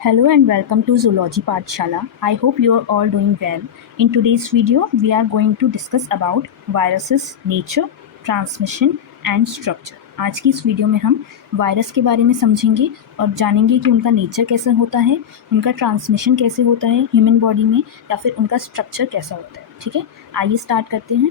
Hello and welcome to Zoology Pathshala. I hope you are all doing well. In today's video, we are going to discuss about viruses, nature, transmission and structure. आज की इस video में हम virus के बारे में समझेंगे और जानेंगे कि उनका नेचर कैसा होता है, उनका ट्रांसमिशन कैसे होता है ह्यूमन बॉडी में या फिर उनका स्ट्रक्चर कैसा होता है। ठीक है, आइए स्टार्ट करते हैं।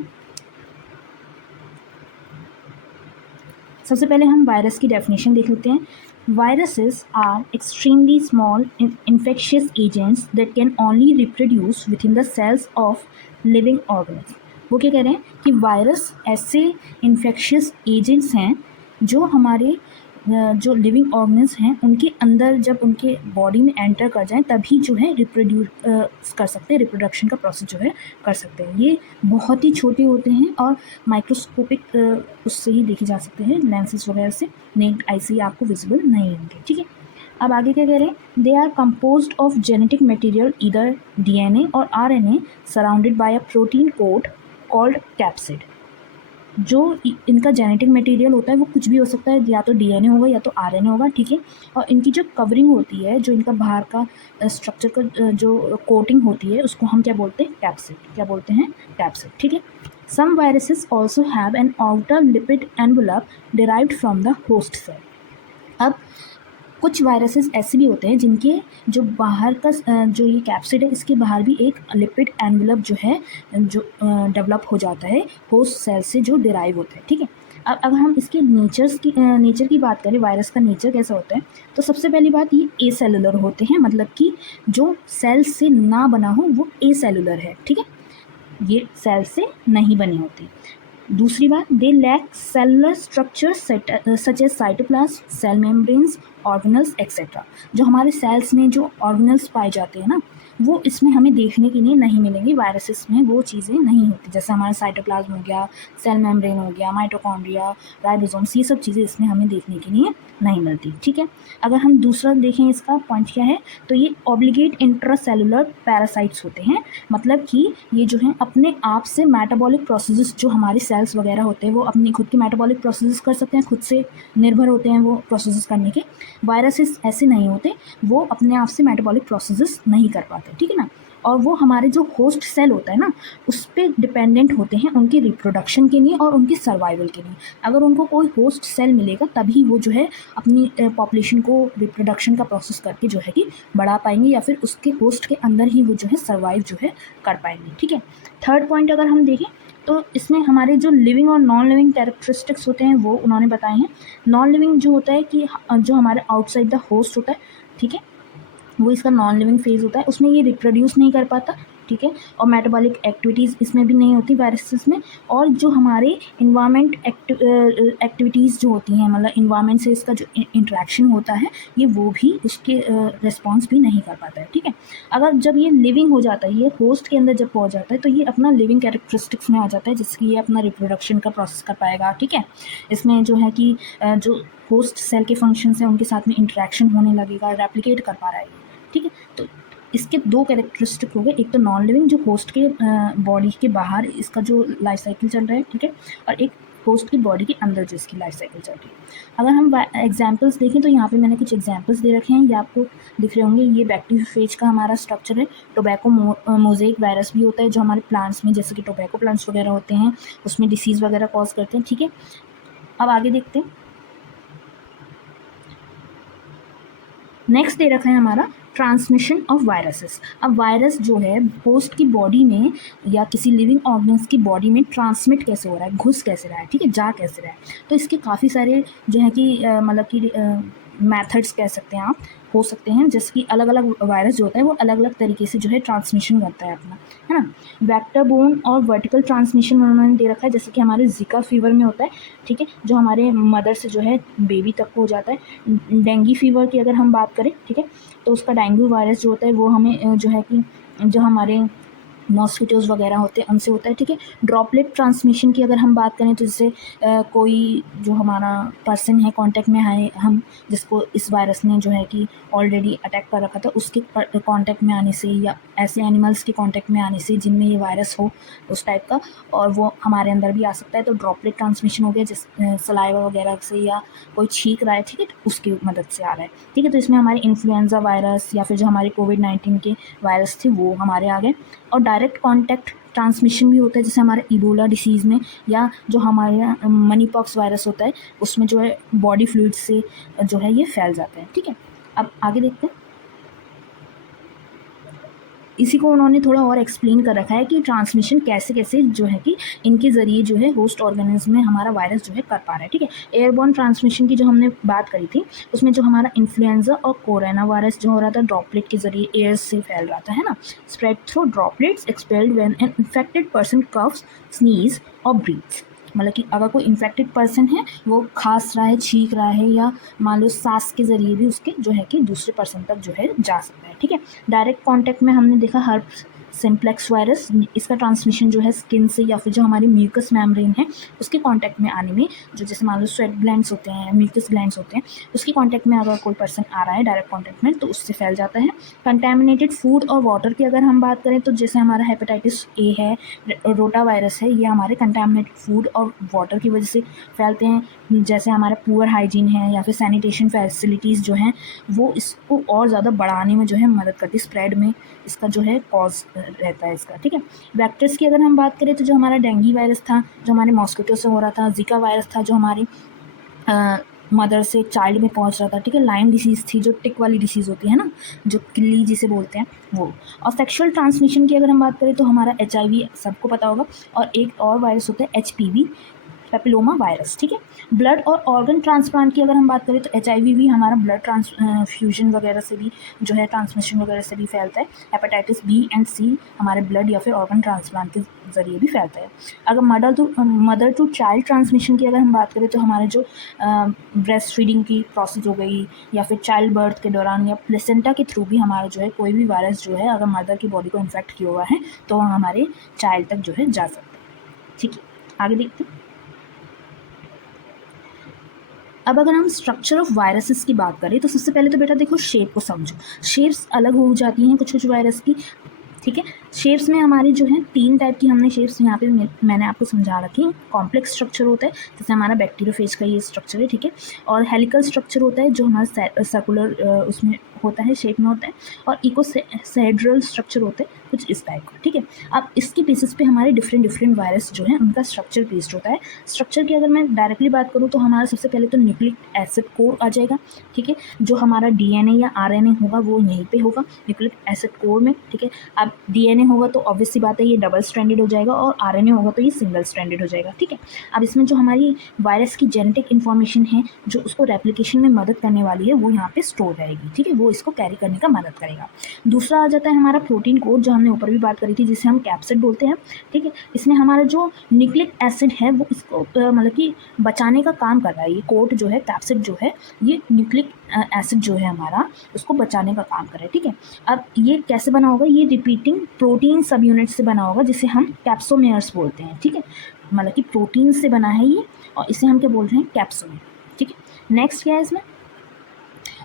सबसे पहले हम वायरस की डेफिनेशन देख लेते हैं। Viruses are extremely small infectious agents that can only reproduce within the cells of living organisms. वो क्या कह रहे हैं कि वायरस ऐसे इन्फेक्शियस एजेंट्स हैं जो हमारे जो लिविंग ऑर्गन्स हैं उनके अंदर जब उनके बॉडी में एंटर कर जाएं तभी जो है रिप्रोड्यूस कर सकते हैं, रिप्रोडक्शन का प्रोसेस जो है कर सकते हैं। ये बहुत ही छोटे होते हैं और माइक्रोस्कोपिक उससे ही देखे जा सकते हैं, लेंसेज वगैरह से, नेक्ड आई से आपको विजिबल नहीं होंगे। ठीक है, अब आगे क्या कह रहे हैं, they are composed of genetic material either DNA और RNA surrounded by a protein coat called capsid. जो इनका जेनेटिक मटेरियल होता है वो कुछ भी हो सकता है, या तो DNA होगा या तो RNA होगा। ठीक है, और इनकी जो कवरिंग होती है, जो इनका बाहर का स्ट्रक्चर का जो कोटिंग होती है उसको हम क्या बोलते हैं, कैप्सिड। क्या बोलते हैं, कैप्सिड। ठीक है, some viruses also have an outer lipid envelope derived from the host cell. अब कुछ वायरसेस ऐसे भी होते हैं जिनके जो बाहर का जो ये कैप्सिड है इसके बाहर भी एक लिपिड एनवलप जो है जो डेवलप हो जाता है होस्ट सेल से, जो डिराइव होता है। ठीक है, अब अगर हम इसके नेचर की बात करें, वायरस का नेचर कैसा होता है, तो सबसे पहली बात ये ए सेलुलर होते हैं, मतलब कि जो सेल से ना बना हो वो ए सेलुलर है। ठीक है, ये सेल से नहीं बने होते। दूसरी बात, they lack cellular structure such as cytoplasm, cell membranes, organelles etcetera. जो हमारे सेल्स में जो ऑर्गेनल्स पाए जाते हैं ना, वो इसमें हमें देखने के लिए नहीं मिलेंगे। वायरसेस में वो चीज़ें नहीं होती, जैसे हमारा साइटोप्लाज्म हो गया, सेल मेम्ब्रेन हो गया, माइटोकॉन्ड्रिया, राइबोसोम्स, ये सब चीज़ें इसमें हमें देखने के लिए नहीं मिलती। ठीक है, अगर हम दूसरा देखें, इसका पॉइंट क्या है, तो ये ऑब्लिगेट इंट्रासेलुलर पैरासाइट्स होते हैं, मतलब कि ये जो है अपने आप से मेटाबॉलिक प्रोसेसेस, जो हमारे सेल्स वगैरह होते हैं वो अपनी खुद के मेटाबॉलिक प्रोसेसेस कर सकते हैं, खुद से निर्भर होते हैं वो प्रोसेसेस करने के। वायरसेस ऐसे नहीं होते, वो अपने आप से मेटाबॉलिक प्रोसेसेस नहीं कर पाते। ठीक है ना, और वो हमारे जो होस्ट सेल होता है ना उस पर डिपेंडेंट होते हैं उनके रिप्रोडक्शन के लिए और उनके सर्वाइवल के लिए। अगर उनको कोई होस्ट सेल मिलेगा तभी वो जो है अपनी पॉपुलेशन को रिप्रोडक्शन का प्रोसेस करके जो है कि बढ़ा पाएंगे, या फिर उसके होस्ट के अंदर ही वो जो है सर्वाइव जो है कर पाएंगे। ठीक है, थर्ड पॉइंट अगर हम देखें तो इसमें हमारे जो लिविंग और नॉन लिविंग कैरेक्टरिस्टिक्स होते हैं वो उन्होंने बताए हैं। नॉन लिविंग जो होता है कि जो हमारे आउटसाइड द होस्ट होता है, ठीक है, वो इसका नॉन लिविंग फेज होता है, उसमें ये रिप्रोड्यूस नहीं कर पाता। ठीक है, और मेटाबॉलिक एक्टिविटीज़ इसमें भी नहीं होती वायरसेस में। और जो हमारे इन्वायरमेंट एक्टिविटीज़ जो होती हैं, मतलब इन्वायरमेंट से इसका जो इंटरेक्शन होता है ये वो भी उसके रिस्पॉन्स भी नहीं कर पाता है। ठीक है, अगर जब ये लिविंग हो जाता है, ये होस्ट के अंदर जब पहुंच जाता है तो ये अपना लिविंग कैरेक्टरिस्टिक्स में आ जाता है, जिससे ये अपना रिप्रोडक्शन का प्रोसेस कर पाएगा। ठीक है, इसमें जो है कि जो होस्ट सेल के फंक्शंस हैं उनके साथ में इंटरेक्शन होने लगेगा, रेप्लिकेट कर पा रहा है ये। ठीक है, तो इसके दो कैरेक्टरिस्टिक हो गए, एक तो नॉन लिविंग जो होस्ट के बॉडी के बाहर इसका जो लाइफ साइकिल चल रहा है, ठीक है, और एक होस्ट की बॉडी के अंदर जो इसकी लाइफ साइकिल चल रही है। अगर हम एग्जांपल्स देखें तो यहाँ पे मैंने कुछ एग्जांपल्स दे रखे हैं, ये आपको दिख रहे होंगे। ये बैक्टीरियोफेज का हमारा स्ट्रक्चर है। टोबैको मोज़ेक वायरस भी होता है जो हमारे प्लांट्स में, जैसे कि टोबैको प्लांट्स वगैरह होते हैं, उसमें डिसीज़ वगैरह कॉज करते हैं। ठीक है, अब आगे देखते हैं। नेक्स्ट दे रखा है हमारा ट्रांसमिशन ऑफ वायरसेस। अब वायरस जो है होस्ट की बॉडी में या किसी लिविंग ऑर्गन्स की बॉडी में ट्रांसमिट कैसे हो रहा है, घुस कैसे रहा है, ठीक है, जा कैसे रहा है, तो इसके काफ़ी सारे जो है कि मतलब कि मेथड्स कह सकते हैं आप, हो सकते हैं। जैसे कि अलग अलग वायरस जो होता है वो अलग अलग तरीके से जो है ट्रांसमिशन करता है अपना, है ना। वेक्टर बोर्न और वर्टिकल ट्रांसमिशन उन्होंने दे रखा है, जैसे कि हमारे जिका फीवर में होता है, ठीक है, जो हमारे मदर से जो है बेबी तक हो जाता है। डेंगू फीवर की अगर हम बात करें, ठीक है, तो उसका डेंगू वायरस जो होता है वो हमें जो है कि जो हमारे मॉस्किटोज़ वगैरह होते हैं उनसे होता है, ठीक है। ड्रॉपलेट ट्रांसमिशन की अगर हम बात करें तो जैसे कोई जो हमारा पर्सन है कांटेक्ट में है हम, जिसको इस वायरस ने जो है कि ऑलरेडी अटैक कर रखा था, उसके कांटेक्ट में आने से या ऐसे एनिमल्स के कांटेक्ट में आने से जिनमें ये वायरस हो उस टाइप का, और वो हमारे अंदर भी आ सकता है, तो ड्रॉपलेट ट्रांसमिशन हो गया, जिस सलाइवा वगैरह से या कोई छींक रहा है, ठीक है, तो उसकी मदद से आ रहा है, ठीक है। तो इसमें हमारे इन्फ्लुएंजा वायरस या फिर जो हमारे कोविड-19 के वायरस थे वो हमारे आ गए। और डायरेक्ट कॉन्टैक्ट ट्रांसमिशन भी होता है, जैसे हमारे इबोला डिसीज़ में, या जो हमारे यहाँ मनी पॉक्स वायरस होता है उसमें जो है बॉडी फ्लूइड से जो है ये फैल जाता है, ठीक है। अब आगे देखते हैं। इसी को उन्होंने थोड़ा और एक्सप्लेन कर रखा है कि ट्रांसमिशन कैसे कैसे जो है कि इनके ज़रिए जो है होस्ट ऑर्गेनिज्म में हमारा वायरस जो है कर पा रहा है, ठीक है। एयरबॉर्न ट्रांसमिशन की जो हमने बात करी थी उसमें जो हमारा इन्फ्लुएंजा और कोरोना वायरस जो हो रहा था ड्रॉपलेट के जरिए एयर से फैल रहा था, है ना। Spread through droplets expelled when an infected person coughs, sneeze और ब्रीथ्स। मतलब कि अगर कोई इन्फेक्टेड पर्सन है वो खांस रहा है, छींक रहा है, या मान लो सांस के ज़रिए भी उसके जो है कि दूसरे पर्सन तक जो है जा सकता है, ठीक है। डायरेक्ट कांटेक्ट में हमने देखा हर्प्स सिम्प्लेक्स वायरस, इसका ट्रांसमिशन जो है स्किन से या फिर जो हमारी म्यूकस मेम्ब्रेन है उसके कांटेक्ट में आने में, जो जैसे मान लो स्वेट ग्लैंड्स होते हैं, म्यूकस ग्लैंड्स होते हैं, उसके कांटेक्ट में अगर कोई पर्सन आ रहा है डायरेक्ट कांटेक्ट में तो उससे फैल जाता है। कंटेमिनेटेड फूड और वाटर की अगर हम बात करें तो जैसे हमारा हेपेटाइटिस ए है, रोटा वायरस है, ये हमारे कंटेमिनेटेड फूड और वाटर की वजह से फैलते हैं। जैसे हमारा पुअर हाइजीन है या फिर सैनिटेशन फैसिलिटीज़ जो हैं वो इसको और ज़्यादा बढ़ाने में जो है मदद करती है, स्प्रेड में इसका जो है कॉज रहता है इसका, ठीक है। वेक्टर्स की अगर हम बात करें तो जो हमारा डेंगू वायरस था जो हमारे मॉस्किटो से हो रहा था, जीका वायरस था जो हमारी मदर से चाइल्ड में पहुंच रहा था, ठीक है। लाइम डिसीज़ थी जो टिक वाली डिसीज़ होती है ना, जो किल्ली जिसे बोलते हैं वो। और सेक्शुअल ट्रांसमिशन की अगर हम बात करें तो हमारा HIV सबको पता होगा, और एक और वायरस होता है HPV पेपिलोमा वायरस, ठीक है। ब्लड और ऑर्गन ट्रांसप्लांट की अगर हम बात करें तो HIV भी हमारा ब्लड ट्रांसफ्यूजन वगैरह से भी जो है ट्रांसमिशन वगैरह से भी फैलता है। हेपेटाइटिस B एंड C हमारे ब्लड या फिर ऑर्गन ट्रांसप्लांट के ज़रिए भी फैलता है। अगर मदर टू चाइल्ड ट्रांसमिशन की अगर हम बात करें तो हमारे जो ब्रेस्ट फीडिंग की प्रोसेस हो गई या फिर चाइल्ड बर्थ के दौरान या प्लेसेंटा के थ्रू भी हमारा जो है कोई भी वायरस जो है अगर मदर की बॉडी को इन्फेक्ट किया हुआ है तो वह हमारे चाइल्ड तक जो है जा सकता है, ठीक है। आगे देखते हैं। अब अगर हम स्ट्रक्चर ऑफ वायरसेस की बात करें तो सबसे पहले तो बेटा देखो शेप को समझो। शेप्स अलग हो जाती हैं कुछ कुछ वायरस की, ठीक है। शेप्स में हमारी जो है 3 टाइप की हमने शेप्स यहाँ पे मैंने आपको समझा रखी है। कॉम्प्लेक्स स्ट्रक्चर होता है जैसे हमारा बैक्टीरियोफेज का ये स्ट्रक्चर है, ठीक है। और हेलिकल स्ट्रक्चर होता है जो हमारा सर्कुलर उसमें होता है, शेप में होता है। और इकोहेड्रल स्ट्रक्चर होता है कुछ इस टाइप का, ठीक है। अब इसके बेसिस पे हमारे डिफरेंट वायरस जो है उनका स्ट्रक्चर बेस्ड होता है। स्ट्रक्चर की अगर मैं डायरेक्टली बात करूँ तो हमारा सबसे पहले तो न्यूक्लिक एसिड कोर आ जाएगा, ठीक है। जो हमारा DNA या RNA होगा वो यहीं पे होगा न्यूक्लिक एसिड कोर में, ठीक है। अब DNA होगा तो ऑब्वियस सी बात है ये डबल स्ट्रैंडेड हो जाएगा, और RNA होगा तो ये सिंगल स्ट्रैंडेड हो जाएगा, ठीक है। अब इसमें जो हमारी वायरस की जेनेटिक इन्फॉर्मेशन है जो उसको रेप्लिकेशन में मदद करने वाली है वो यहाँ पे स्टोर रहेगी, ठीक है, वो इसको कैरी करने का मदद करेगा। दूसरा आ जाता है हमारा प्रोटीन कोड जो हमने ऊपर भी बात करी थी जिसे हम कैप्सिड बोलते हैं, ठीक है। इसमें हमारा जो न्यूक्लिक एसिड है वो इसको मतलब कि बचाने का काम कर रहा है। ये कोड जो है कैप्सिड जो है ये न्यूक्लिक एसिड जो है हमारा उसको बचाने का काम कर रहा है, ठीक है। अब ये कैसे बना होगा, ये रिपीटिंग प्रोटीन सब यूनिट से बना होगा जिसे हम कैप्सोमेयर्स बोलते हैं, ठीक है। मतलब कि प्रोटीन से बना है ये, और इसे हम क्या बोल रहे हैं, कैप्सोमेयर, ठीक है। नेक्स्ट क्या है इसमें,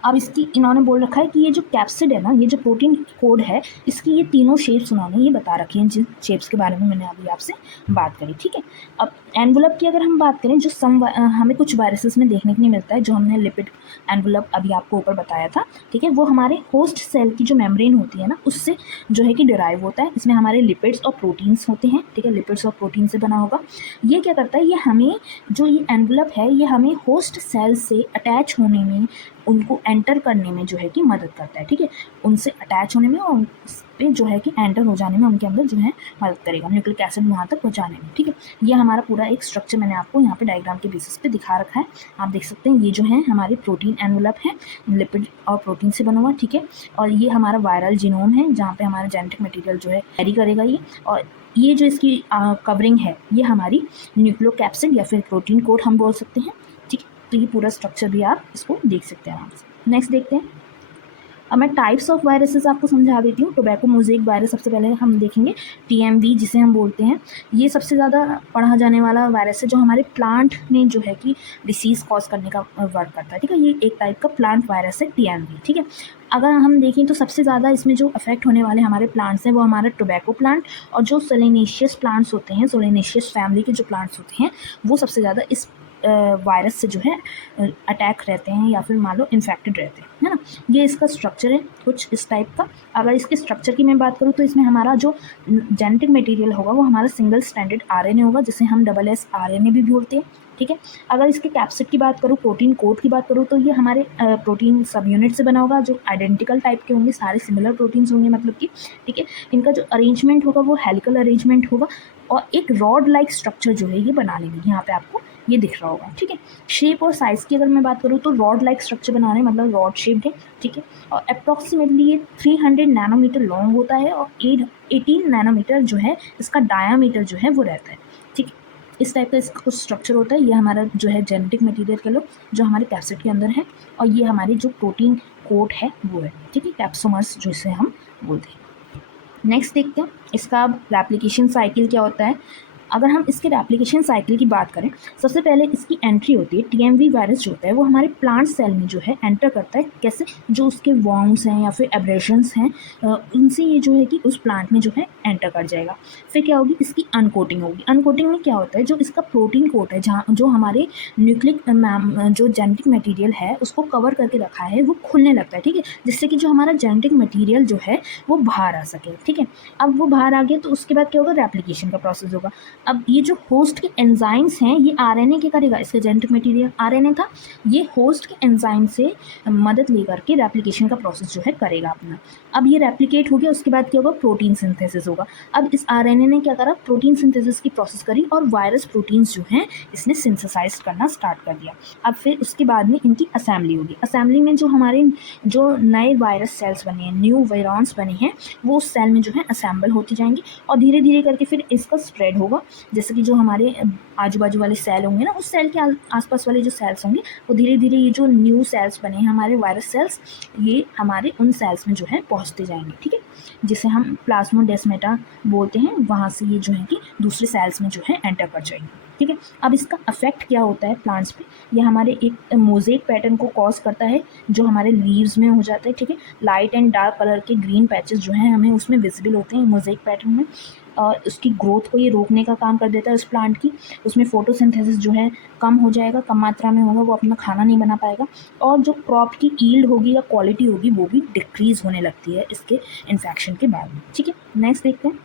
अब इसकी इन्होंने बोल रखा है कि ये जो कैप्सिड है ना, ये जो प्रोटीन कोड है इसकी ये तीनों शेप्स उन्होंने ये बता रखी हैं जिन शेप्स के बारे में मैंने अभी आपसे बात करी, ठीक है। अब एनवलप की अगर हम बात करें जो हमें कुछ वायरसेस में देखने के लिए मिलता है, जो हमने लिपिड एनवलप अभी आपको ऊपर बताया था, ठीक है, वो हमारे होस्ट सेल की जो मेम्ब्रेन होती है ना उससे जो है कि डिराइव होता है। इसमें हमारे लिपिड्स और प्रोटीन्स होते हैं, ठीक है, लिपिड्स और प्रोटीन से बना होगा। ये क्या करता है, ये हमें जो ये एनवलप है ये हमें होस्ट सेल से अटैच होने में, उनको एंटर करने में जो है कि मदद करता है, ठीक है। उनसे अटैच होने में और उन पे जो है कि एंटर हो जाने में उनके अंदर जो है मदद करेगा न्यूक्लिक एसिड वहाँ तक पहुँचाने में, ठीक है। ये हमारा पूरा एक स्ट्रक्चर मैंने आपको यहाँ पे डायग्राम के बेसिस पे दिखा रखा है, आप देख सकते हैं। ये जो है हमारी प्रोटीन एनवलप है, लिपिड और प्रोटीन से बना हुआ, ठीक है। और ये हमारा वायरल जीनोम है जहाँ पे हमारा जेनेटिक मटीरियल जो है कैरी करेगा ये, और ये जो इसकी कवरिंग है ये हमारी न्यूक्लियोकैप्सिड या फिर प्रोटीन कोड हम बोल सकते हैं, ठीक है। तो ये पूरा स्ट्रक्चर भी आप इसको देख सकते हैं आराम से। नेक्स्ट देखते हैं। अब मैं टाइप्स ऑफ वायरसेस आपको समझा देती हूँ। टोबैको मोज़ेक वायरस सबसे पहले हम देखेंगे, टीएमवी जिसे हम बोलते हैं। ये सबसे ज़्यादा पढ़ा जाने वाला वायरस है जो हमारे प्लांट में जो है कि डिसीज़ कॉज करने का वर्क करता है, ठीक है। ये एक टाइप का प्लांट वायरस है टीएमवी, ठीक है। अगर हम देखें तो सबसे ज़्यादा इसमें जो अफेक्ट होने वाले हमारे प्लांट्स हैं वो हमारा टोबैको प्लांट और जो सोलेनेशियस प्लांट्स होते हैं, सोलेनेशियस फैमिली के जो प्लांट्स होते हैं वो सबसे ज़्यादा इस वायरस से जो है अटैक रहते हैं या फिर मान लो इन्फेक्टेड रहते हैं, है ना। ये इसका स्ट्रक्चर है कुछ इस टाइप का। अगर इसके स्ट्रक्चर की मैं बात करूँ तो इसमें हमारा जो जेनेटिक मटेरियल होगा वो हमारा सिंगल स्ट्रैंडेड आरएनए होगा, जिसे हम SS आरएनए भी बोलते हैं, ठीक है। अगर इसके कैप्सिड की बात करूँ, प्रोटीन कोड की बात करूँ, तो ये हमारे प्रोटीन सब यूनिट से बना होगा जो आइडेंटिकल टाइप के होंगे, सारे सिमिलर प्रोटीन्स होंगे मतलब कि, ठीक है। इनका जो अरेंजमेंट होगा वो हेलिकल अरेंजमेंट होगा और एक रॉड लाइक स्ट्रक्चर जो है ये बना लेंगे, यहाँ पे आपको ये दिख रहा होगा, ठीक है। शेप और साइज़ की अगर मैं बात करूँ तो रॉड लाइक स्ट्रक्चर बनाने मतलब रॉड शेप्ड है, ठीक है। और अप्रॉक्सीमेटली ये 300 नैनोमीटर लॉन्ग होता है और 18 नैनोमीटर जो है इसका डायामीटर जो है वो रहता है, ठीक है। इस टाइप का इसका कुछ स्ट्रक्चर होता है। ये हमारा जो है जेनेटिक मटेरियल कह लो जो हमारे कैप्सिड के अंदर है, और ये हमारी जो प्रोटीन कोड है वो है, ठीक है, कैप्सोमर्स जिसे हम बोलते हैं। नेक्स्ट देखते हैं इसका अब रेप्लिकेशन साइकिल क्या होता है। अगर हम इसके रेप्लिकेशन साइकिल की बात करें, सबसे पहले इसकी एंट्री होती है, टीएमवी वायरस जो होता है वो हमारे प्लांट सेल में जो है एंटर करता है। कैसे? जो उसके वॉर्म्स हैं या फिर एब्रेशंस हैं उनसे ये जो है कि उस प्लांट में जो है एंटर कर जाएगा। फिर क्या होगी, इसकी अनकोटिंग होगी। अनकोटिंग में क्या होता है, जो इसका प्रोटीन कोट है, जहाँ जो हमारे न्यूक्लिक जो जेनेटिक मटीरियल है उसको कवर करके रखा है वो खुलने लगता है, ठीक है, जिससे कि जो हमारा जेनेटिक मटीरियल जो है वो बाहर आ सके, ठीक है। अब वो बाहर आ गया तो उसके बाद क्या होगा, रेप्लिकेशन का प्रोसेस होगा। अब ये जो होस्ट के एंजाइम्स हैं ये आरएनए के करेगा, इसका जेनेटिक मटेरियल आरएनए था, ये होस्ट के एंजाइम से मदद लेकर के रेप्लिकेशन का प्रोसेस जो है करेगा अपना। अब ये रेप्लिकेट हो गया, उसके बाद क्या होगा, प्रोटीन सिंथेसिस होगा। अब इस आरएनए ने क्या करा, प्रोटीन सिंथेसिस की प्रोसेस करी और वायरस प्रोटीन्स जो हैं इसने सिंथेसाइज करना स्टार्ट कर दिया। अब फिर उसके बाद में इनकी असेंबली होगी। असेंबली में जो हमारे जो नए वायरस सेल्स बने हैं, न्यू वायरॉन्स बने हैं, वो उस सेल में जो है असेंबल होती जाएंगी और धीरे धीरे करके फिर इसका स्प्रेड होगा। जैसे कि जो हमारे आजू बाजू वाले सेल होंगे ना, उस सेल के आसपास वाले जो सेल्स होंगे वो धीरे धीरे ये जो न्यू सेल्स बने हैं हमारे वायरस सेल्स, ये हमारे उन सेल्स में जो है पहुंचते जाएंगे, ठीक है, जिसे हम प्लाज्मोडेस्माटा बोलते हैं। वहाँ से ये जो है कि दूसरे सेल्स में जो है एंटर कर जाएंगे, ठीक है। अब इसका अफेक्ट क्या होता है प्लांट्स पे, ये हमारे एक मोज़ेक पैटर्न को कॉज करता है जो हमारे लीव्स में हो जाता है, ठीक है। लाइट एंड डार्क कलर के ग्रीन पैचेस जो हैं हमें उसमें विजिबल होते हैं मोज़ेक पैटर्न में, और उसकी ग्रोथ को ये रोकने का काम कर देता है उस प्लांट की। उसमें फोटोसिंथेसिस जो है कम हो जाएगा, कम मात्रा में होगा, वो अपना खाना नहीं बना पाएगा, और जो क्रॉप की ईल्ड होगी या क्वालिटी होगी वो भी डिक्रीज होने लगती है इसके इन्फेक्शन के बाद में, ठीक है। नेक्स्ट देखते हैं।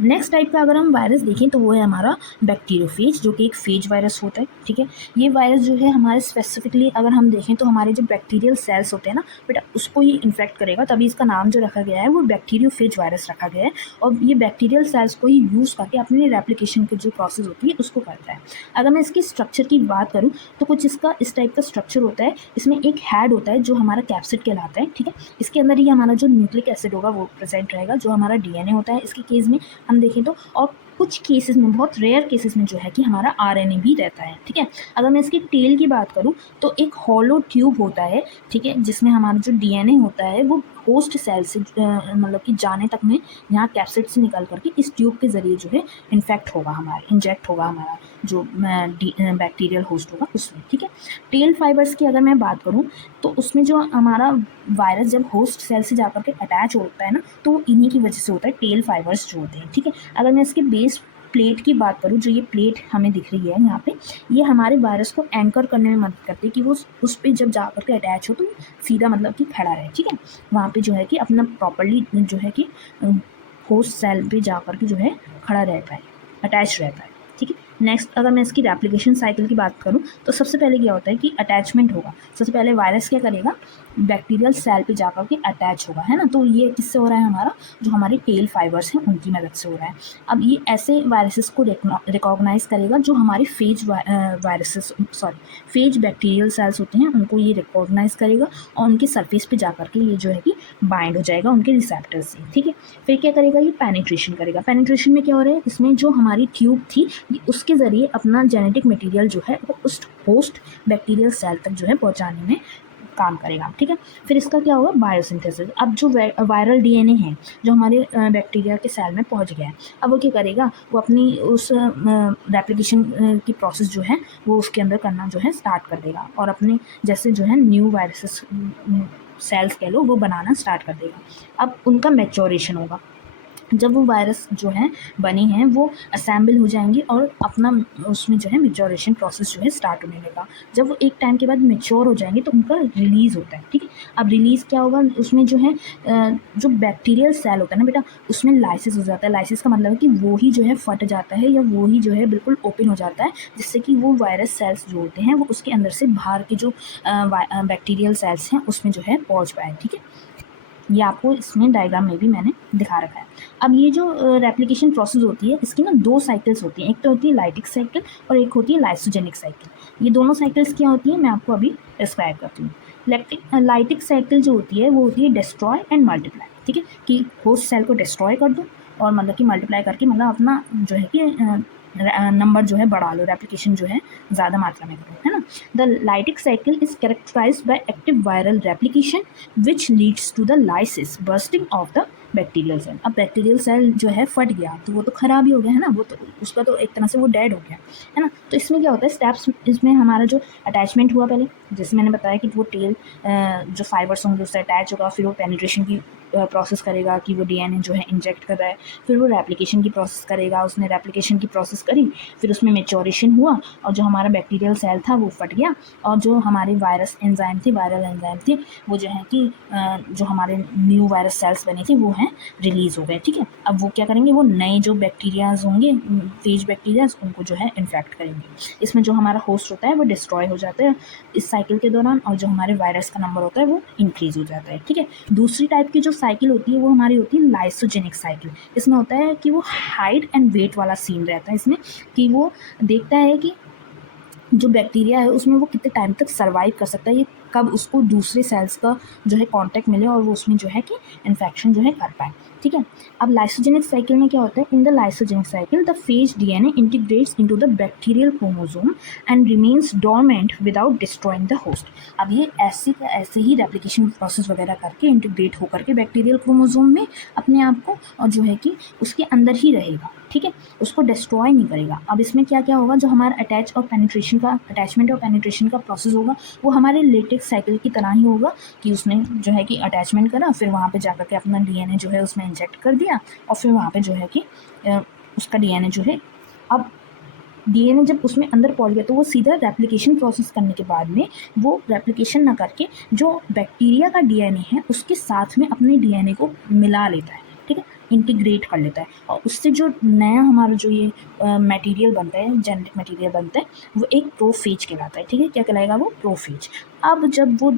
नेक्स्ट टाइप का अगर हम वायरस देखें तो वो है हमारा बैक्टीरियोफेज, जो कि एक फेज वायरस होता है, ठीक है। ये वायरस जो है हमारे स्पेसिफिकली अगर हम देखें तो हमारे जो बैक्टीरियल सेल्स होते हैं ना बेटा, उसको ही इन्फेक्ट करेगा, तभी इसका नाम जो रखा गया है वो बैक्टीरियोफेज वायरस रखा गया है। और ये बैक्टीरियल सेल्स को ही यूज़ करके अपनी रेप्लिकेशन की जो प्रोसेस होती है उसको करता है। अगर मैं इसकी स्ट्रक्चर की बात करूँ तो कुछ इसका इस टाइप का स्ट्रक्चर होता है। इसमें एक हेड होता है जो हमारा कैप्सिड कहलाता है, ठीक है। इसके अंदर ही हमारा जो न्यूक्लिक एसिड होगा वो प्रेजेंट रहेगा, जो हमारा डीएनए होता है इसके केस में हम देखें तो। और कुछ केसेस में, बहुत रेयर केसेस में जो है कि हमारा आरएनए भी रहता है, ठीक है। अगर मैं इसकी टेल की बात करूं तो एक हॉलो ट्यूब होता है, ठीक है, जिसमें हमारा जो डीएनए होता है वो होस्ट सेल से मतलब कि जाने तक में यहाँ कैप्सिड से निकल करके इस ट्यूब के ज़रिए जो है इन्फेक्ट होगा हमारा, इंजेक्ट होगा हमारा जो बैक्टीरियल होस्ट होगा उसमें, ठीक है। टेल फाइबर्स की अगर मैं बात करूँ तो उसमें जो हमारा वायरस जब होस्ट सेल से जाकर के अटैच होता है ना, तो वो इन्हीं की वजह से होता है, टेल फाइबर्स जो होते हैं, ठीक है। अगर मैं इसके बेस प्लेट की बात करूँ, जो ये प्लेट हमें दिख रही है यहाँ पे, ये हमारे वायरस को एंकर करने में मदद करती है कि वो उस पर जब जा करके अटैच हो तो सीधा मतलब कि खड़ा रहे, ठीक है। वहाँ पे जो है कि अपना प्रॉपरली जो है कि होस्ट सेल पे जा करके जो है खड़ा रह पाए, अटैच रह पाए, ठीक है। नेक्स्ट अगर मैं इसकी रेप्लिकेशन साइकिल की बात करूँ तो सबसे पहले क्या होता है कि अटैचमेंट होगा। सबसे पहले वायरस क्या करेगा, बैक्टीरियल सेल पे जाकर के अटैच होगा, है ना। तो ये किससे हो रहा है, हमारा जो हमारे टेल फाइबर्स हैं उनकी मदद से हो रहा है। अब ये ऐसे वायरसेस को रिकॉग्नाइज करेगा जो हमारे फेज बैक्टीरियल सेल्स होते हैं, उनको ये रिकॉग्नाइज करेगा और उनके सरफेस पे जाकर के ये जो है कि बाइंड हो जाएगा उनके रिसेप्टर से, ठीक है। फिर क्या करेगा, ये पेनिट्रेशन करेगा। पेनिट्रेशन में क्या हो रहा है, इसमें जो हमारी ट्यूब थी उसके ज़रिए अपना जेनेटिक मटेरियल जो है वो उस होस्ट बैक्टीरियल सेल तक जो है पहुंचाने में काम करेगा, ठीक है। फिर इसका क्या होगा, बायोसिंथेसिस। अब जो वायरल डीएनए है जो हमारे बैक्टीरिया के सेल में पहुंच गया है, अब वो क्या करेगा, वो अपनी उस रेप्लिकेशन की प्रोसेस जो है वो उसके अंदर करना जो है स्टार्ट कर देगा, और अपने जैसे जो है न्यू वायरसेस सेल्स कह लो वो बनाना स्टार्ट कर देगा। अब उनका मैच्योरेशन होगा, जब वो वायरस जो है बने हैं वो असेंबल हो जाएंगे और अपना उसमें जो है मेच्योरेशन प्रोसेस जो है स्टार्ट होने लगेगा। जब वो एक टाइम के बाद मेच्योर हो जाएंगे तो उनका रिलीज़ होता है, ठीक है। अब रिलीज़ क्या होगा, उसमें जो है जो बैक्टीरियल सेल होता है ना बेटा, उसमें लाइसिस हो जाता है। लाइसिस का मतलब है कि वो ही जो है फट जाता है या वो ही जो है बिल्कुल ओपन हो जाता है, जिससे कि वो वायरस सेल्स जो होते हैं वो उसके अंदर से बाहर के जो बैक्टीरियल सेल्स हैं उसमें जो है पहुँच पाए, ठीक है। ये आपको इसमें डायग्राम में भी मैंने दिखा रखा है। अब ये जो रेप्लिकेशन प्रोसेस होती है इसकी ना दो साइकिल्स होती हैं, एक तो होती है लाइटिक साइकिल और एक होती है लाइसोजेनिक साइकिल। ये दोनों साइकिल्स क्या होती हैं मैं आपको अभी डिस्क्राइब करती हूँ। लाइटिक साइकिल जो होती है वो होती है डिस्ट्रॉय एंड मल्टीप्लाई, ठीक है, कि होस्ट सेल को डिस्ट्रॉय कर दो और मतलब कि मल्टीप्लाई करके मतलब अपना जो है कि नंबर जो है बढ़ा लो, रेप्लिकेशन जो है ज़्यादा मात्रा में करो, है ना। The lytic cycle is characterized by active viral replication which leads to the lysis bursting of the bacterial cell. अब बैक्टीरियल सेल जो है फट गया तो वो तो ख़राब ही हो गया है ना, वो तो उसका तो एक तरह से वो डेड हो गया है ना। तो इसमें क्या होता है स्टेप्स, इसमें हमारा जो अटैचमेंट हुआ पहले, जैसे मैंने बताया कि वो टेल जो फाइबर्स होंगे उससे अटैच होगा, फिर वो पेनिट्रेशन की प्रोसेस करेगा कि वो डीएनए जो है इंजेक्ट कर रहा है, फिर वो रेप्लिकेशन की प्रोसेस करेगा, उसने रेप्लिकेशन की प्रोसेस करी, फिर उसमें मेच्योरेशन हुआ और जो हमारा बैक्टीरियल सेल था वो फट गया और जो हमारे वायरस एंजाइम थे, वायरल एंजाइम थे, वो जो है कि जो हमारे न्यू वायरस सेल्स बने थे वो हैं रिलीज़ हो गए, ठीक है। अब वो क्या करेंगे, वो नए जो बैक्टीरियाज होंगे, फेज बैक्टीरियाज, उनको जो है इन्फेक्ट करेंगे। इसमें जो हमारा होस्ट होता है वो डिस्ट्रॉय हो जाता है इस साइकिल के दौरान और जो हमारे वायरस का नंबर होता है वो इंक्रीज़ हो जाता है, ठीक है। दूसरी टाइप की जो साइकिल होती है वो हमारी होती है लाइसोजेनिक साइकिल। इसमें होता है कि वो हाइट एंड वेट वाला सीन रहता है इसमें, कि वो देखता है कि जो बैक्टीरिया है उसमें वो कितने टाइम तक सर्वाइव कर सकता है, ये कब उसको दूसरे सेल्स का जो है कांटेक्ट मिले और वो उसमें जो है कि इन्फेक्शन जो है कर पाए, ठीक है। अब लाइसोजेनिक साइकिल में क्या होता है, in the lysogenic cycle the phage DNA integrates into the bacterial chromosome and remains dormant without destroying the host. अब ये ऐसे ही रेप्लिकेशन प्रोसेस वगैरह करके इंटीग्रेट होकर के बैक्टीरियल क्रोमोसोम में अपने आप को और जो है कि उसके अंदर ही रहेगा, ठीक है, उसको डिस्ट्रॉय नहीं करेगा। अब इसमें क्या क्या होगा, जो हमारा अटैचमेंट और पेनिट्रेशन का प्रोसेस होगा वो हमारे लेटेक्स साइकिल की तरह ही होगा, कि उसने जो है कि अटैचमेंट करा, फिर वहाँ पे जाकर के अपना डीएनए जो है उसमें इंजेक्ट कर दिया और फिर वहाँ पे जो है कि उसका डीएनए जो है, अब डीएनए जब उसमें अंदर पहुंच गया तो वो सीधा रेप्लिकेशन प्रोसेस करने के बाद में वो रेप्लिकेशन ना करके जो बैक्टीरिया का डीएनए है उसके साथ में अपने डीएनए को मिला लेता है, ठीक है, इंटीग्रेट कर लेता है और उससे जो नया हमारा जो ये मटेरियल बनता है, जेनेटिक मटेरियल बनता है, वो एक प्रोफेज कहलाता है, ठीक है। क्या कहलाएगा वो, प्रोफेज। अब जब वो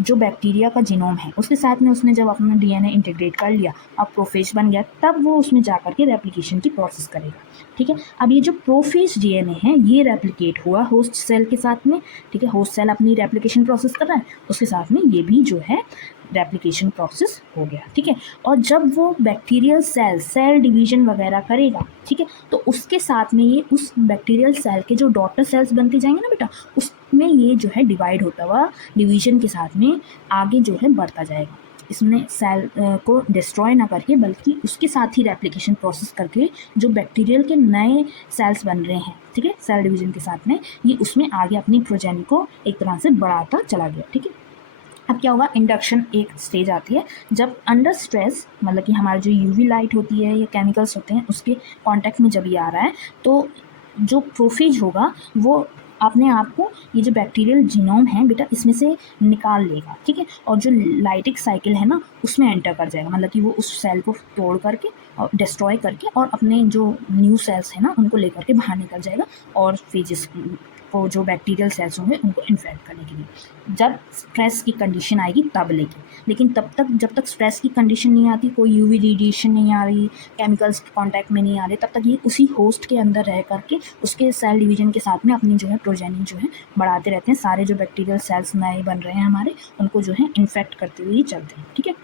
जो बैक्टीरिया का जीनोम है उसके साथ में उसने जब अपना डीएनए इंटीग्रेट कर लिया, अब प्रोफेज बन गया, तब वो उसमें जाकर के रेप्लिकेशन की प्रोसेस करेगा, ठीक है। अब ये जो प्रोफेज डीएनए है ये रेप्लिकेट हुआ होस्ट सेल के साथ में, ठीक है, होस्ट सेल अपनी रेप्लिकेशन प्रोसेस कर रहा है, उसके साथ में ये भी जो है रेप्लिकेशन प्रोसेस हो गया, ठीक है। और जब वो बैक्टीरियल सेल डिवीजन वगैरह करेगा, ठीक है, तो उसके साथ में ये उस बैक्टीरियल सेल के जो डॉटर सेल्स बनते जाएंगे ना बेटा, उसमें ये जो है डिवाइड होता हुआ डिवीजन के साथ में आगे जो है बढ़ता जाएगा। इसमें सेल को डिस्ट्रॉय ना करके बल्कि उसके साथ ही रेप्लिकेशन प्रोसेस करके जो बैक्टीरियल के नए सेल्स बन रहे हैं, ठीक है, सेल डिवीजन के साथ में ये उसमें आगे अपनी प्रोजेनी को एक तरह से बढ़ाता चला गया, ठीक है। अब क्या होगा, इंडक्शन एक स्टेज आती है जब अंडर स्ट्रेस, मतलब कि हमारी जो यूवी लाइट होती है या केमिकल्स होते हैं उसके कांटेक्ट में जब ये आ रहा है तो जो प्रोफेज होगा वो अपने आप को ये जो बैक्टीरियल जीनोम है बेटा इसमें से निकाल लेगा, ठीक है, और जो लाइटिक साइकिल है ना उसमें एंटर कर जाएगा, मतलब कि वो उस सेल को तोड़ करके और डिस्ट्रॉय करके और अपने जो न्यू सेल्स है ना उनको लेकर के बाहर निकल जाएगा और फेजेस को जो बैक्टीरियल सेल्स होंगे उनको इन्फेक्ट करने के लिए जब स्ट्रेस की कंडीशन आएगी तब लेकिन तब तक जब तक स्ट्रेस की कंडीशन नहीं आती, कोई यूवी रेडिएशन नहीं आ रही, केमिकल्स के कांटेक्ट में नहीं आ रहे, तब तक ये उसी होस्ट के अंदर रह करके उसके सेल डिवीजन के साथ में अपनी जो है प्रोजेनी जो है बढ़ाते रहते हैं। सारे जो बैक्टीरियल सेल्स नए बन रहे हैं हमारे उनको जो है इन्फेक्ट करते हुए ही चलते हैं, ठीक है।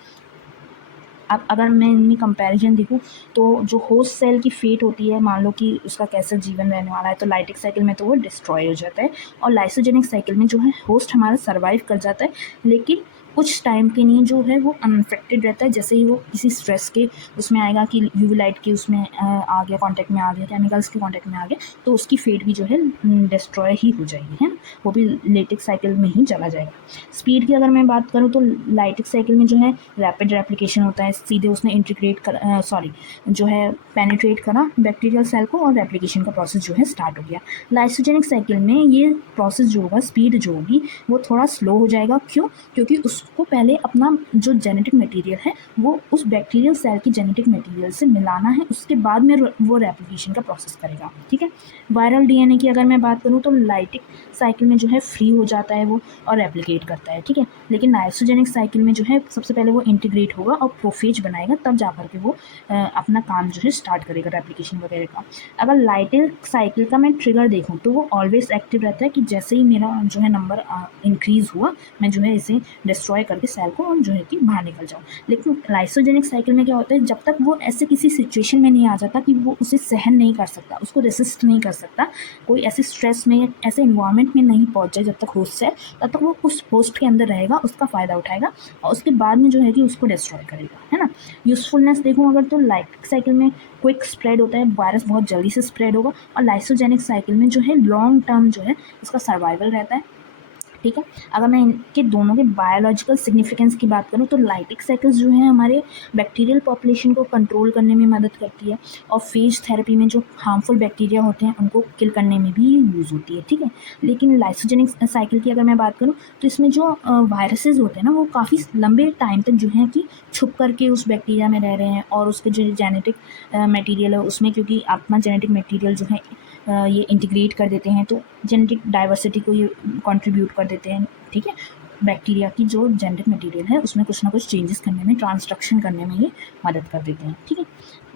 अब अगर मैं इनमें कंपैरिजन देखूँ तो जो होस्ट सेल की फेट होती है, मान लो कि उसका कैसा जीवन रहने वाला है, तो लाइटिक साइकिल में तो वो डिस्ट्रॉय हो जाता है, और लाइसोजेनिक साइकिल में जो है होस्ट हमारा सर्वाइव कर जाता है, लेकिन कुछ टाइम के लिए जो है वो अनइफेक्टेड रहता है। जैसे ही वो किसी स्ट्रेस के उसमें आएगा कि यूवी लाइट के उसमें आ गया, कांटेक्ट में आ गया, केमिकल्स के कांटेक्ट में आ गया, तो उसकी फेट भी जो है डिस्ट्रॉय ही हो जाएगी, है ना, वो भी लेटिक साइकिल में ही चला जाएगा। स्पीड की अगर मैं बात करूँ तो लाइटिक साइकिल में जो है रैपिड रेप्लिकेशन होता है, सीधे उसने इंटीग्रेट कर जो है पेनिट्रेट करा बैक्टीरियल सेल को, और रेप्लिकेशन का प्रोसेस जो है स्टार्ट हो गया। लाइसोजेनिक साइकिल में ये प्रोसेस जो होगा, स्पीड जो होगी वो थोड़ा स्लो हो जाएगा। क्यों? क्योंकि उसको पहले अपना जो जेनेटिक मटेरियल है वो उस बैक्टीरियल सेल की जेनेटिक मटेरियल से मिलाना है, उसके बाद में वो रेप्लिकेशन का प्रोसेस करेगा, ठीक है। वायरल डीएनए की अगर मैं बात करूँ तो लाइटिक साइकिल में जो है फ्री हो जाता है वो और रेप्लिकेट करता है, ठीक है। लेकिन लाइसोजेनिक साइकिल में जो है सबसे पहले वो इंटीग्रेट होगा और प्रोफेज बनाएगा, तब जा कर के वो अपना काम जो है स्टार्ट करेगा रेप्लिकेशन वगैरह का। अगर लाइटिक साइकिल का मैं ट्रिगर देखूँ तो वो ऑलवेज एक्टिव रहता है कि जैसे ही मेरा जो है नंबर इंक्रीज़ हुआ, मैं जो है इसे डिस्ट्रॉय करके सेल को और जो है कि बाहर निकल जाऊँ। लेकिन लाइसोजेनिक साइकिल में क्या होता है, जब तक वो ऐसे किसी सिचुएशन में नहीं आ जाता कि वो उसे सहन नहीं कर सकता, उसको रेसिस्ट नहीं कर सकता, कोई ऐसे स्ट्रेस में, ऐसे इन्वायरमेंट में नहीं पहुंच जाए जब तक होस्ट है, तब तक वो उस होस्ट के अंदर रहेगा, उसका फ़ायदा उठाएगा और उसके बाद में जो है कि उसको डिस्ट्रॉय करेगा, है ना। यूज़फुलनेस देखूँ अगर तो लाइटिक साइकिल में क्विक स्प्रेड होता है, वायरस बहुत जल्दी से स्प्रेड होगा, और लाइसोजेनिक साइकिल में जो है लॉन्ग टर्म जो है इसका सर्वाइवल रहता है, ठीक है। अगर मैं इनके दोनों के बायोलॉजिकल सिग्निफिकेंस की बात करूँ तो लाइटिक साइकिल्स जो है हमारे बैक्टीरियल पॉपुलेशन को कंट्रोल करने में मदद करती है, और फेज थेरेपी में जो हार्मफुल बैक्टीरिया होते हैं उनको किल करने में भी यूज़ होती है, ठीक है। लेकिन लाइसोजेनिक साइकिल की अगर मैं बात करूँ तो इसमें जो वायरसेस होते हैं ना, वो काफ़ी लंबे टाइम तक जो है कि छुप करके उस बैक्टीरिया में रह रहे हैं, और उसके जो जेनेटिक मटेरियल है उसमें, क्योंकि अपना जेनेटिक मटेरियल जो है ये इंटीग्रेट कर देते हैं, तो जेनेटिक डाइवर्सिटी को ये कंट्रीब्यूट कर देते हैं, ठीक है। बैक्टीरिया की जो जेनेटिक मटेरियल है उसमें कुछ ना कुछ चेंजेस करने में, ट्रांसडक्शन करने में ये मदद कर देते हैं, ठीक है।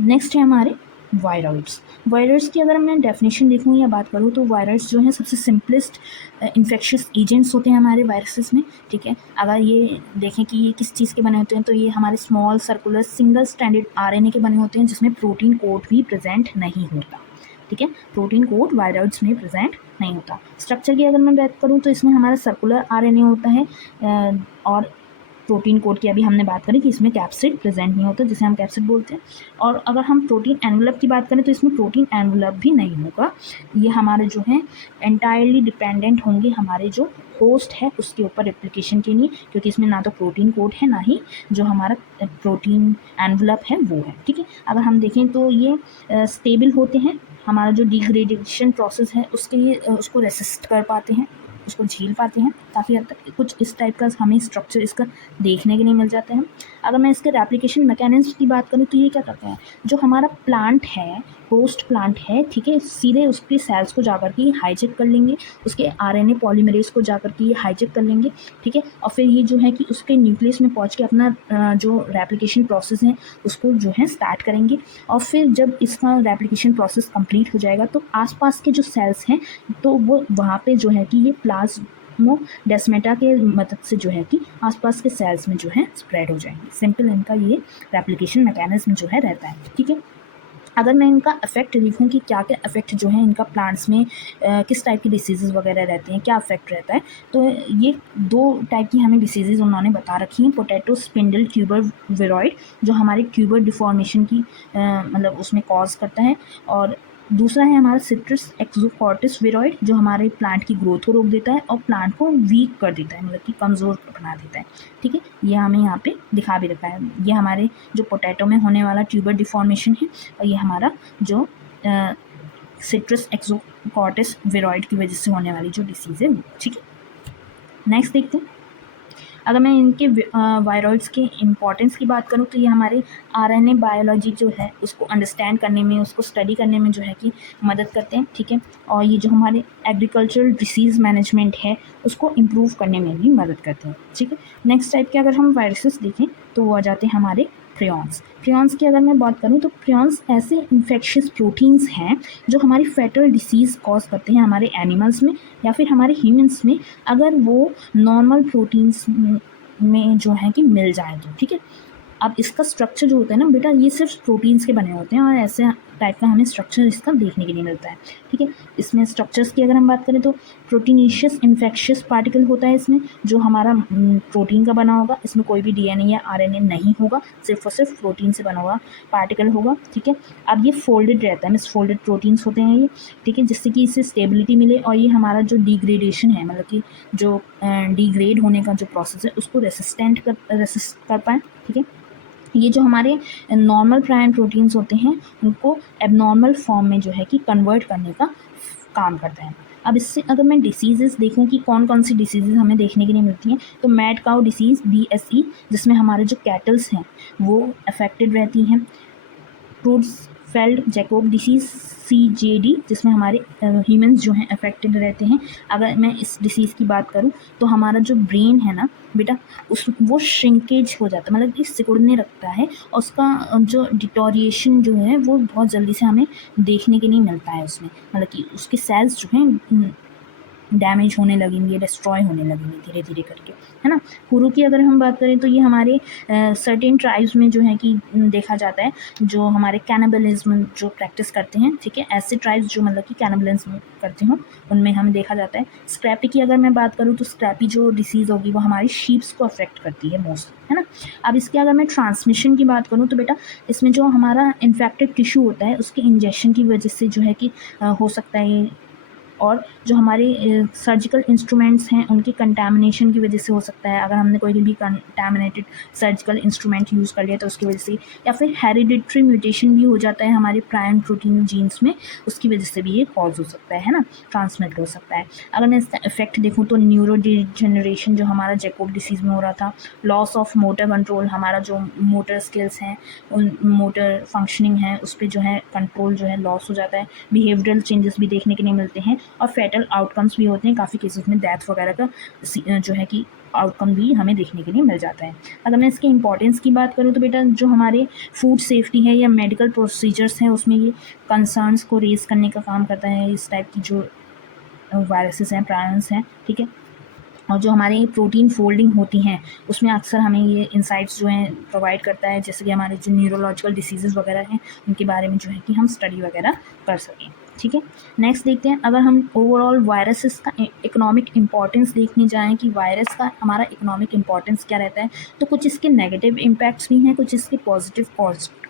नेक्स्ट है हमारे वायरॉइड्स। वायरस की अगर मैं डेफिनेशन देखूँ या बात करूँ तो वायरस जो है सबसे सिंपलेस्ट इन्फेक्शियस एजेंट्स होते हैं हमारे वायरसेस में, ठीक है। अगर ये देखें कि ये किस चीज़ के बने होते हैं, तो ये हमारे small circular single stranded RNA के बने होते हैं, जिसमें प्रोटीन कोड भी प्रेजेंट नहीं होता, ठीक है। प्रोटीन कोड वायरॉइड्स में प्रेजेंट नहीं होता। स्ट्रक्चर की अगर मैं बात करूँ तो इसमें हमारा सर्कुलर आरएनए होता है, और प्रोटीन कोड की अभी हमने बात करी कि इसमें कैप्सिड प्रेजेंट नहीं होता, जिसे हम कैप्सिड बोलते हैं। और अगर हम प्रोटीन एनवलप की बात करें तो इसमें प्रोटीन एनवलप भी नहीं होगा। ये हमारे जो है एंटायरली डिपेंडेंट होंगे हमारे जो होस्ट है उसके ऊपर रेप्लिकेशन के लिए, क्योंकि इसमें ना तो प्रोटीन कोड है, ना ही जो हमारा प्रोटीन एनवलप है वो है, ठीक है। अगर हम देखें तो ये स्टेबल होते हैं, हमारा जो डिग्रेडेशन प्रोसेस है उसके लिए उसको रेसिस्ट कर पाते हैं, उसको झेल पाते हैं काफ़ी हद तक। कुछ इस टाइप का हमें स्ट्रक्चर इसका देखने के लिए मिल जाते हैं। अगर मैं इसके रेप्लिकेशन मैकेनिज्म की बात करूँ तो ये क्या करता है, जो हमारा प्लांट है, होस्ट प्लांट है, ठीक है, सीधे उसके सेल्स को जाकर के हाईजेक कर लेंगे, उसके आरएनए पॉलीमरेज को जाकर के ये हाईजेक कर लेंगे, ठीक है। और फिर ये जो है कि उसके न्यूक्लियस में पहुँच के अपना जो रेप्लिकेशन प्रोसेस है उसको जो है स्टार्ट करेंगे। और फिर जब इसका रेप्लिकेशन प्रोसेस कंप्लीट हो जाएगा तो आसपास के जो सेल्स हैं तो वो वहाँ पे जो है कि ये प्लाज्मोडेस्माटा के मदद से जो है कि आसपास के सेल्स में जो है स्प्रेड हो जाएंगे। सिंपल इनका ये रेप्लिकेशन मैकेनिज्म जो है रहता है, ठीक है। अगर मैं इनका इफेक्ट देखूँ कि क्या क्या इफेक्ट जो है इनका प्लांट्स में किस टाइप की डिसीज़ेज़ वगैरह रहते हैं, क्या इफेक्ट रहता है, तो ये 2 टाइप की हमें डिसीज़ेज़ उन्होंने बता रखी हैं। पोटैटो स्पिंडल ट्यूबर विरॉइड जो हमारे ट्यूबर डिफॉर्मेशन की मतलब उसमें कॉज करता है, और दूसरा है हमारा सिट्रस एक्सोकॉर्टिस विरॉइड जो हमारे प्लांट की ग्रोथ को रोक देता है और प्लांट को वीक कर देता है, मतलब कि कमज़ोर बना देता है, ठीक है। ये हमें यहाँ पे दिखा भी रखा है। ये हमारे जो पोटैटो में होने वाला ट्यूबर डिफॉर्मेशन है, और ये हमारा जो सिट्रस एक्सोकॉर्टिस विरॉइड की वजह से होने वाली जो डिसीज़ है, ठीक है। नेक्स्ट देखते हैं, अगर मैं इनके वायरॉइड्स के इम्पॉर्टेंस की बात करूँ तो ये हमारे आरएनए बायोलॉजी जो है उसको अंडरस्टैंड करने में, उसको स्टडी करने में जो है कि मदद करते हैं, ठीक है। और ये जो हमारे एग्रीकल्चरल डिसीज़ मैनेजमेंट है उसको इम्प्रूव करने में भी मदद करते हैं, ठीक है। नेक्स्ट टाइप के अगर हम वायरसेस देखें तो वो आ जाते हैं हमारे प्रियॉन्स। प्रियॉन्स की अगर मैं बात करूँ तो प्रियॉन्स ऐसे इन्फेक्शियस प्रोटीन्स हैं जो हमारी फैटल डिसीज़ कॉज करते हैं हमारे एनिमल्स में या फिर हमारे ह्यूमंस में, अगर वो नॉर्मल प्रोटीन्स में जो है कि मिल जाए तो, ठीक है। अब इसका स्ट्रक्चर जो होता है ना बेटा, ये सिर्फ प्रोटीन्स के बने होते हैं और ऐसे टाइप का हमें स्ट्रक्चर इसका देखने के लिए मिलता है। ठीक है, इसमें स्ट्रक्चर्स की अगर हम बात करें तो प्रोटीनिशियस इन्फेक्शियस पार्टिकल होता है इसमें, जो हमारा प्रोटीन का बना होगा। इसमें कोई भी डीएनए या आरएनए नहीं होगा, सिर्फ और सिर्फ प्रोटीन से बना हुआ पार्टिकल होगा। ठीक है, अब ये फोल्डेड रहता है, मिसफोल्डेड प्रोटीन्स होते हैं ये। ठीक है, जिससे कि इससे स्टेबिलिटी मिले और ये हमारा जो डिग्रेडेशन है, मतलब कि जो डिग्रेड होने का जो प्रोसेस है उसको रेसिस्ट कर पाए। ठीक है, ये जो हमारे नॉर्मल प्रायन प्रोटीन्स होते हैं उनको एबनॉर्मल फॉर्म में जो है कि कन्वर्ट करने का काम करते हैं। अब इससे अगर मैं डिसीजेज़ देखूं कि कौन कौन सी डिसीजेज़ हमें देखने के लिए मिलती हैं, तो मैड काउ डिसीज़ BSE, जिसमें हमारे जो कैटल्स हैं वो अफेक्टेड रहती हैं। क्रूड्सफेल्ड जैकोब डिसीज़ CJD, जिसमें हमारे ह्यूमंस जो हैं अफेक्टेड रहते हैं। अगर मैं इस डिसीज़ की बात करूं तो हमारा जो ब्रेन है ना बेटा, वो श्रिंकेज हो जाता है, मतलब कि सिकुड़ने लगता है और उसका जो डिटोरिएशन जो है वो बहुत जल्दी से हमें देखने के लिए मिलता है उसमें, मतलब कि उसके सेल्स जो हैं डैमेज होने लगेंगे, डिस्ट्रॉय होने लगेंगे धीरे धीरे करके, है ना। हुरू की अगर हम बात करें तो ये हमारे सर्टेन ट्राइब्स में जो है कि देखा जाता है, जो हमारे कैनिबलिज्म जो प्रैक्टिस करते हैं। ठीक है, ऐसे ट्राइब्स जो मतलब कि कैनिबलिज्म करते हों उनमें हमें देखा जाता है। स्क्रैपी की अगर मैं बात करूँ तो स्क्रैपी जो डिसीज़ होगी वो हमारी शीप्स को अफेक्ट करती है मोस्टली, है ना। अब इसके अगर मैं ट्रांसमिशन की बात करूँ तो बेटा, इसमें जो हमारा इन्फेक्टेड टिश्यू होता है उसके इंजेक्शन की वजह से जो है कि हो सकता है, और जो हमारे सर्जिकल इंस्ट्रूमेंट्स हैं उनकी कंटामिनेशन की वजह से हो सकता है। अगर हमने कोई भी कंटामिनेटेड सर्जिकल इंस्ट्रूमेंट यूज़ कर लिया तो उसकी वजह से, या फिर हेरिडिटरी म्यूटेशन भी हो जाता है हमारे प्रायन प्रोटीन जीन्स में, उसकी वजह से भी ये कॉज हो सकता है ना, ट्रांसमिट हो सकता है। अगर मैं इसका इफेक्ट देखूँ तो न्यूरो डिजेनरेशन जो हमारा जैकोब डिसीज़ में हो रहा था, लॉस ऑफ मोटर कंट्रोल, हमारा जो मोटर स्किल्स हैं, उन मोटर फंक्शनिंग है उस पर जो है कंट्रोल जो है लॉस हो जाता है। बिहेवियरल चेंजेस भी देखने के लिए मिलते हैं और फैटल आउटकम्स भी होते हैं, काफ़ी केसेस में डेथ वगैरह का जो है कि आउटकम भी हमें देखने के लिए मिल जाता है। अगर मैं इसके इंपॉर्टेंस की बात करूँ तो बेटा, जो हमारे फूड सेफ्टी है या मेडिकल प्रोसीजर्स हैं उसमें ये कंसर्न्स को रेज करने का काम करता है, इस टाइप की जो वायरसेस हैं, प्रायंस हैं। ठीक है, और जो हमारे प्रोटीन फोल्डिंग होती हैं उसमें अक्सर हमें ये इंसाइट्स जो हैं प्रोवाइड करता है, जैसे कि हमारे जो न्यूरोलॉजिकल डिसीज़ेज़ वगैरह हैं उनके बारे में जो है कि हम स्टडी वगैरह कर सकें। ठीक है, नेक्स्ट देखते हैं, अगर हम ओवरऑल वायरसेस का इकोनॉमिक इम्पॉर्टेंस देखने जाएँ कि वायरस का हमारा इकोनॉमिक इम्पॉर्टेंस क्या रहता है, तो कुछ इसके नेगेटिव इम्पैक्ट्स भी हैं, कुछ इसके पॉजिटिव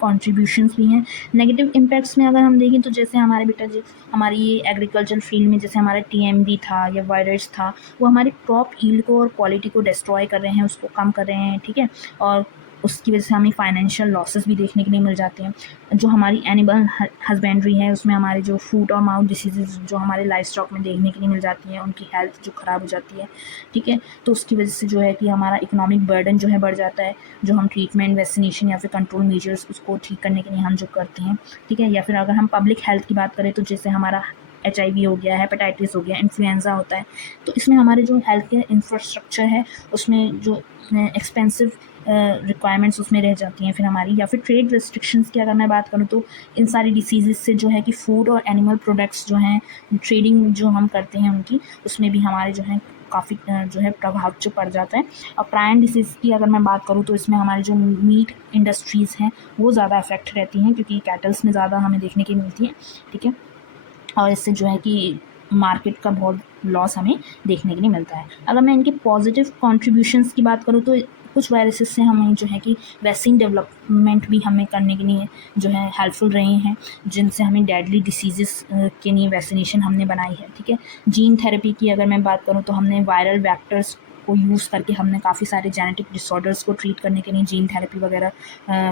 कॉन्ट्रीब्यूशंस भी हैं। नेगेटिव इम्पैक्ट्स में अगर हम देखें तो जैसे हमारे बेटा जो हमारी ये एग्रीकल्चर फील्ड में जैसे हमारा TMB था या वायरस था, वो हमारी क्रॉप यील्ड को और क्वालिटी को डिस्ट्रॉय कर रहे हैं, उसको कम कर रहे हैं। ठीक है, और उसकी वजह से हमें फाइनेंशियल लॉसेस भी देखने के लिए मिल जाते हैं। जो हमारी एनिमल हस्बेंड्री है उसमें हमारे जो फूट और माउथ डिसीजेज जो हमारे लाइफ स्टॉक में देखने के लिए मिल जाती हैं, उनकी हेल्थ जो ख़राब हो जाती है। ठीक है, तो उसकी वजह से जो है कि हमारा इकोनॉमिक बर्डन जो है बढ़ जाता है, जो हम ट्रीटमेंट, वैक्सीनेशन या फिर कंट्रोल मेजर्स उसको ठीक करने के लिए हम जो करते हैं। ठीक है, या फिर अगर हम पब्लिक हेल्थ की बात करें तो जैसे हमारा HIV हो गया, हेपेटाइटिस हो गया, इन्फ्लुएंजा होता है, तो इसमें हमारे जो हेल्थ केयर इंफ्रास्ट्रक्चर है उसमें जो एक्सपेंसिव रिक्वायरमेंट्स उसमें रह जाती हैं फिर हमारी। या फिर ट्रेड रिस्ट्रिक्शंस की अगर मैं बात करूँ तो इन सारी डिसीज़ से जो है कि फूड और एनिमल प्रोडक्ट्स जो हैं, ट्रेडिंग जो हम करते हैं उनकी, उसमें भी हमारे जो है काफ़ी जो है प्रभाव जो पड़ जाता है। और प्रायन डिसीज़ की अगर मैं बात करूँ तो इसमें हमारी जो मीट इंडस्ट्रीज़ हैं वो ज़्यादा अफेक्ट रहती हैं, क्योंकि कैटल्स में ज़्यादा हमें देखने की मिलती है। ठीक है, और इससे जो है कि मार्केट का बहुत लॉस हमें देखने के लिए मिलता है। अगर मैं इनके पॉजिटिव कॉन्ट्रीब्यूशंस की बात करूँ तो कुछ वायरसेस से हमें जो है कि वैक्सीन डेवलपमेंट भी हमें करने के लिए जो है हेल्पफुल रहे हैं, जिनसे हमें डेडली डिसीजेस के लिए वैक्सीनेशन हमने बनाई है। ठीक है, जीन थेरेपी की अगर मैं बात करूँ तो हमने वायरल वैक्टर्स को यूज़ करके हमने काफ़ी सारे जेनेटिक डिसऑर्डर्स को ट्रीट करने के लिए जीन थेरेपी वगैरह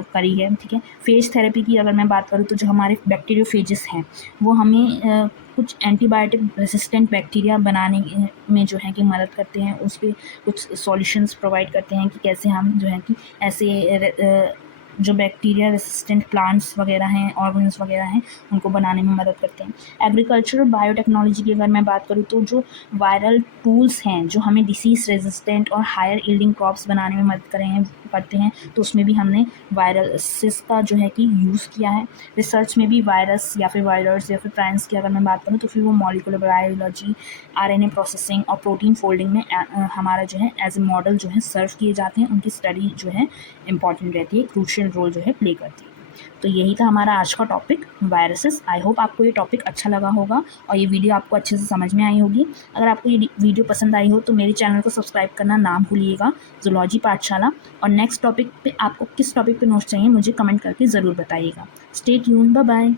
करी है। ठीक है, फेज थेरेपी की अगर मैं बात करूँ तो जो हमारे बैक्टीरियोफेजेस हैं वो हमें कुछ एंटीबायोटिक रेसिस्टेंट बैक्टीरिया बनाने में जो है कि मदद करते हैं, उस पर कुछ सॉल्यूशंस प्रोवाइड करते हैं कि कैसे हम जो है कि ऐसे जो बैक्टीरिया रेसिस्टेंट प्लांट्स वगैरह हैं, ऑर्गेनिज वगैरह हैं, उनको बनाने में मदद करते हैं। एग्रीकल्चरल बायोटेक्नोलॉजी की अगर मैं बात करूँ तो जो वायरल टूल्स हैं जो हमें डिसीज़ रेजिस्टेंट और हायर यील्डिंग क्रॉप्स बनाने में मदद करते हैं, तो उसमें भी हमने वायरसेस का जो है कि यूज़ किया है। रिसर्च में भी वायरस या फिर वायरस या फिर प्राइंस की अगर मैं बात करूँ तो फिर वो मॉलिक्यूलर बायोलॉजी, आरएनए प्रोसेसिंग और प्रोटीन फोल्डिंग में हमारा जो है एज ए मॉडल जो है सर्व किए जाते हैं। उनकी स्टडी जो है इंपॉर्टेंट रहती है, क्रूशियल रोल जो है प्ले करती है। तो यही था हमारा आज का टॉपिक वायरसेस। आई होप आपको ये टॉपिक अच्छा लगा होगा और ये वीडियो आपको अच्छे से समझ में आई होगी। अगर आपको ये वीडियो पसंद आई हो तो मेरे चैनल को सब्सक्राइब करना ना भूलिएगा, जूलॉजी पाठशाला। और नेक्स्ट टॉपिक पे आपको किस टॉपिक पे नोट्स चाहिए मुझे कमेंट करके ज़रूर बताइएगा। Stay tuned, bye bye.